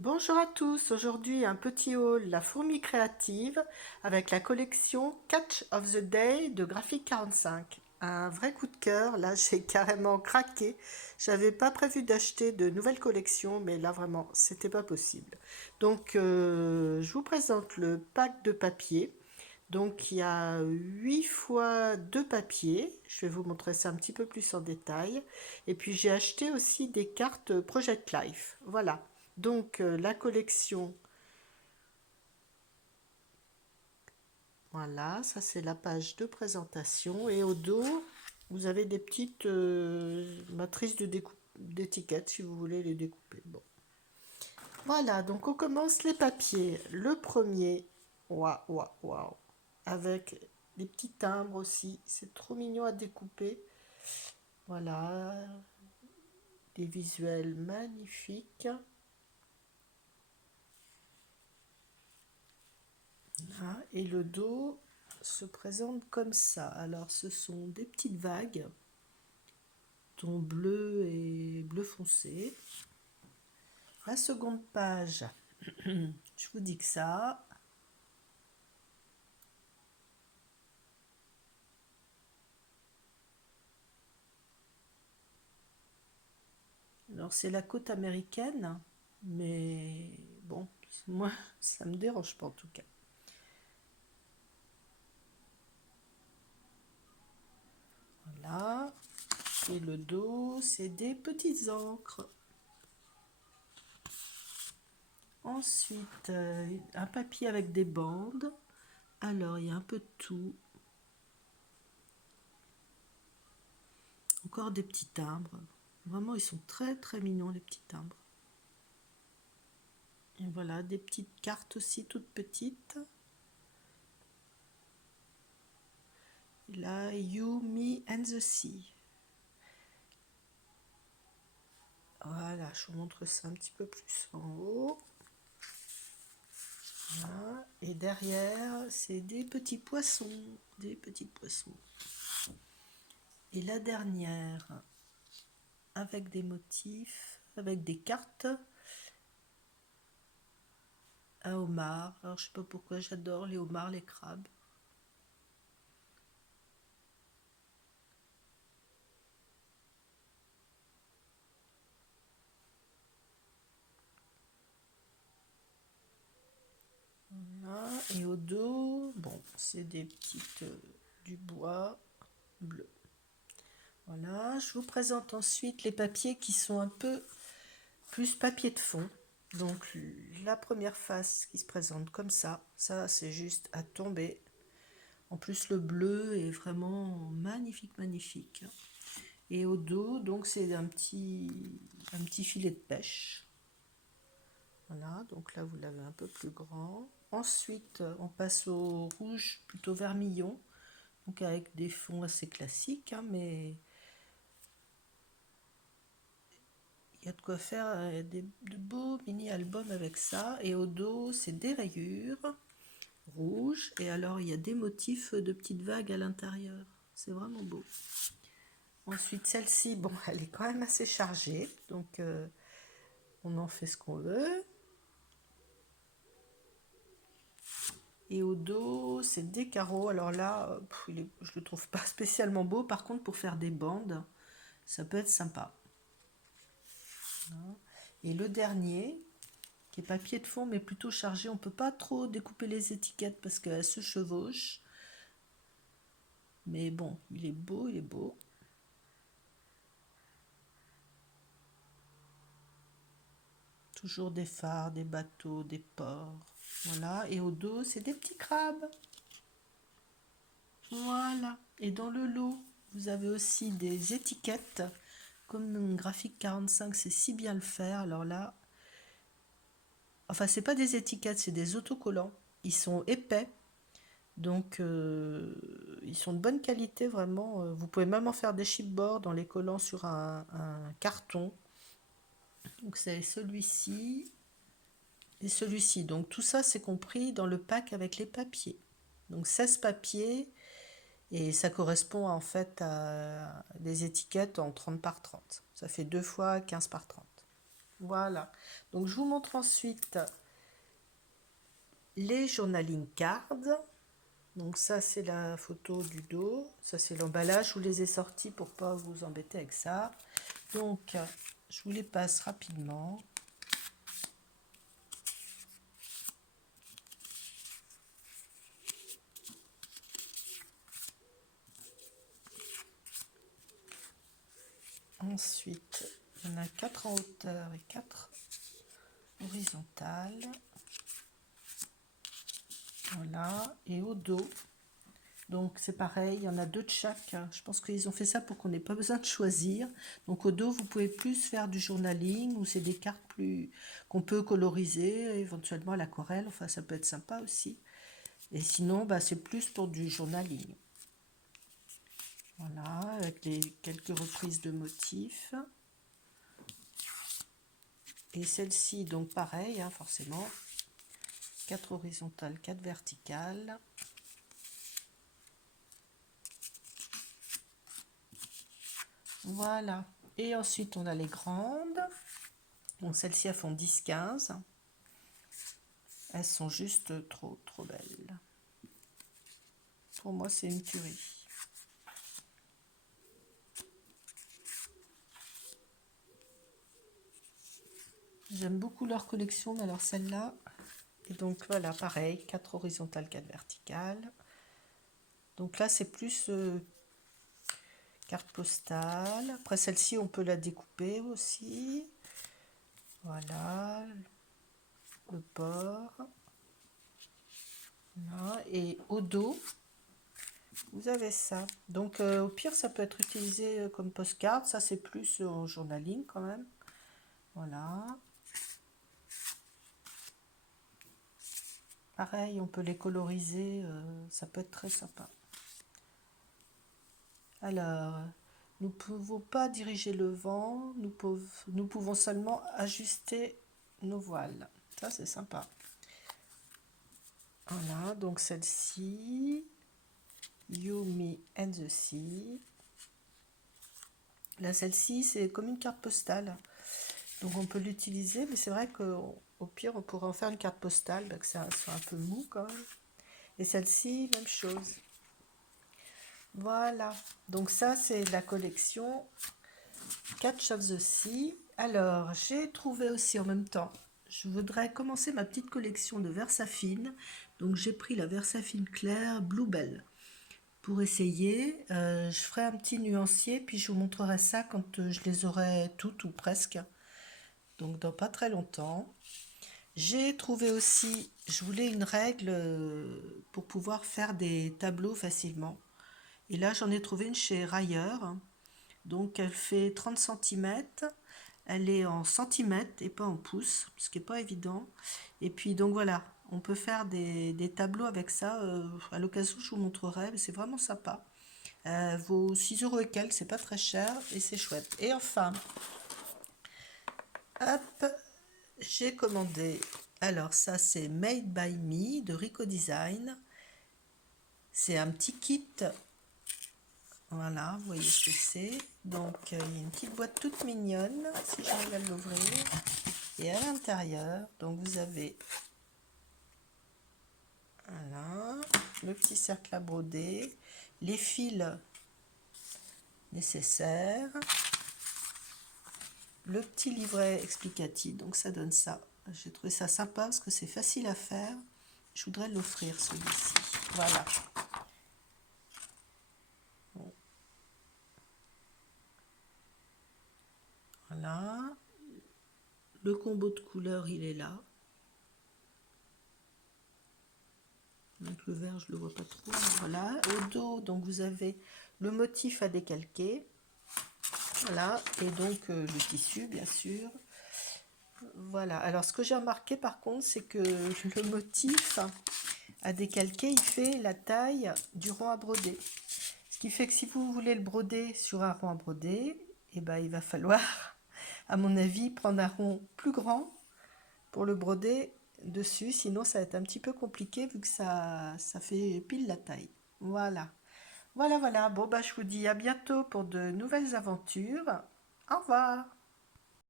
Bonjour à tous, aujourd'hui un petit haul La Fourmi Créative avec la collection Catch of the Day de Graphic 45. Un vrai coup de cœur, là j'ai carrément craqué. J'avais pas prévu d'acheter de nouvelles collections, mais là vraiment c'était pas possible. Donc je vous présente le pack de papier. Donc il y a 8 fois 2 papiers, je vais vous montrer ça un petit peu plus en détail. Et puis j'ai acheté aussi des cartes Project Life. Voilà. Donc la collection, voilà, ça c'est la page de présentation. Et au dos, vous avez des petites matrices d'étiquettes si vous voulez les découper. Bon. Voilà, donc on commence les papiers. Le premier, waouh, waouh, waouh, avec des petits timbres aussi. C'est trop mignon à découper. Voilà, des visuels magnifiques. Ah, et le dos se présente comme ça. Alors, ce sont des petites vagues, ton bleu et bleu foncé. La seconde page, je vous dis que ça. Alors, c'est la côte américaine, mais bon, moi, ça me dérange pas en tout cas. Voilà. Et le dos, c'est des petites encres. Ensuite, un papier avec des bandes. Alors, il y a un peu de tout. Encore des petits timbres. Vraiment, ils sont très très mignons, les petits timbres. Et voilà, des petites cartes aussi, toutes petites. Et là, You, Me and the Sea. Voilà, je vous montre ça un petit peu plus en haut. Voilà. Et derrière, c'est des petits poissons. Des petits poissons. Et la dernière, avec des motifs, avec des cartes à homard. Alors, je sais pas pourquoi j'adore les homards, les crabes. Voilà. Et au dos, bon, c'est des petites du bois bleu. Voilà, je vous présente ensuite les papiers qui sont un peu plus papier de fond. Donc la première face qui se présente comme ça c'est juste à tomber. En plus le bleu est vraiment magnifique, magnifique. Et au dos, donc c'est un petit filet de pêche. Voilà, donc là vous l'avez un peu plus grand. Ensuite, on passe au rouge plutôt vermillon, donc avec des fonds assez classiques, hein, mais il y a de quoi faire de beaux mini-albums avec ça. Et au dos, c'est des rayures rouges. Et alors, il y a des motifs de petites vagues à l'intérieur. C'est vraiment beau. Ensuite, celle-ci, bon, elle est quand même assez chargée. Donc, on en fait ce qu'on veut. Et au dos, c'est des carreaux. Alors là, je le trouve pas spécialement beau. Par contre, pour faire des bandes, ça peut être sympa. Voilà. Et le dernier, qui est papier de fond mais plutôt chargé. On ne peut pas trop découper les étiquettes parce qu'elles se chevauchent. Mais bon, il est beau, il est beau. Toujours des phares, des bateaux, des ports. Voilà, et au dos, c'est des petits crabes. Voilà. Et dans le lot, vous avez aussi des étiquettes. Comme Graphique 45 c'est si bien le faire. Alors là, enfin, c'est pas des étiquettes, c'est des autocollants. Ils sont épais. Donc, ils sont de bonne qualité, vraiment. Vous pouvez même en faire des chipboards en les collant sur un carton. Donc, c'est celui-ci et celui-ci. Donc, tout ça, c'est compris dans le pack avec les papiers. Donc, 16 papiers et ça correspond en fait à des étiquettes en 30 par 30. Ça fait 2 fois 15 par 30. Voilà. Donc, je vous montre ensuite les journaling cards. Donc ça, c'est la photo du dos. Ça, c'est l'emballage. Je vous les ai sortis pour pas vous embêter avec ça. Donc, je vous les passe rapidement. Ensuite, il y en a 4 en hauteur et 4 horizontales. Voilà. Et au dos, donc c'est pareil, il y en a 2 de chaque. Je pense qu'ils ont fait ça pour qu'on n'ait pas besoin de choisir. Donc au dos, vous pouvez plus faire du journaling ou c'est des cartes plus qu'on peut coloriser, éventuellement à l'aquarelle. Enfin, ça peut être sympa aussi. Et sinon, bah, c'est plus pour du journaling. Voilà, avec les quelques reprises de motifs. Et celle-ci, donc pareil, hein, forcément. 4 horizontales, 4 verticales. Voilà. Et ensuite, on a les grandes. Donc, celles-ci, elles font 10-15. Elles sont juste trop, trop belles. Pour moi, c'est une tuerie. J'aime beaucoup leur collection, mais alors celle-là. Et donc, voilà, pareil, 4 horizontales, 4 verticales. Donc là, c'est plus carte postale. Après, celle-ci, on peut la découper aussi. Voilà, le port. Voilà. Et au dos, vous avez ça. Donc, au pire, ça peut être utilisé comme postcard. Ça, c'est plus en journaling quand même. Voilà. Pareil, on peut les coloriser. Ça peut être très sympa. Alors, nous ne pouvons pas diriger le vent. Nous pouvons seulement ajuster nos voiles. Ça, c'est sympa. Voilà, donc celle-ci. You, Me and the Sea. Là, celle-ci, c'est comme une carte postale. Donc, on peut l'utiliser, mais c'est vrai qu'au pire, on pourrait en faire une carte postale, que ça soit un peu mou quand même. Et celle-ci, même chose. Voilà. Donc, ça, c'est la collection Catch of the Sea. Alors, j'ai trouvé aussi en même temps, je voudrais commencer ma petite collection de Versafine. Donc, j'ai pris la Versafine claire Bluebell. Pour essayer, je ferai un petit nuancier, puis je vous montrerai ça quand je les aurai toutes ou presque. Donc dans pas très longtemps. J'ai trouvé aussi, je voulais une règle pour pouvoir faire des tableaux facilement. Et là, j'en ai trouvé une chez Rayer. Donc elle fait 30 cm. Elle est en centimètres et pas en pouces, ce qui n'est pas évident. Et puis donc voilà, on peut faire des tableaux avec ça. À l'occasion, je vous montrerai, mais c'est vraiment sympa. Vaut 6 euros et quelques, c'est pas très cher et c'est chouette. Et enfin, hop, j'ai commandé. Alors ça c'est Made by Me de Rico Design. C'est un petit kit. Voilà, vous voyez ce que c'est. Donc il y a une petite boîte toute mignonne, si j'arrive à l'ouvrir. Et à l'intérieur, donc vous avez voilà, le petit cercle à broder, les fils nécessaires, le petit livret explicatif, donc ça donne ça. J'ai trouvé ça sympa parce que c'est facile à faire. Je voudrais l'offrir celui-ci. Voilà. Bon. Voilà. Le combo de couleurs, il est là. Donc le vert, je ne le vois pas trop. Voilà. Au dos, donc vous avez le motif à décalquer. Voilà. Et donc le tissu, bien sûr. Voilà. Alors ce que j'ai remarqué par contre, c'est que le motif à décalquer, il fait la taille du rond à broder. Ce qui fait que si vous voulez le broder sur un rond à broder, eh ben, il va falloir, à mon avis, prendre un rond plus grand pour le broder dessus. Sinon, ça va être un petit peu compliqué vu que ça fait pile la taille. Voilà. Voilà, voilà. Bon, bah, je vous dis à bientôt pour de nouvelles aventures. Au revoir.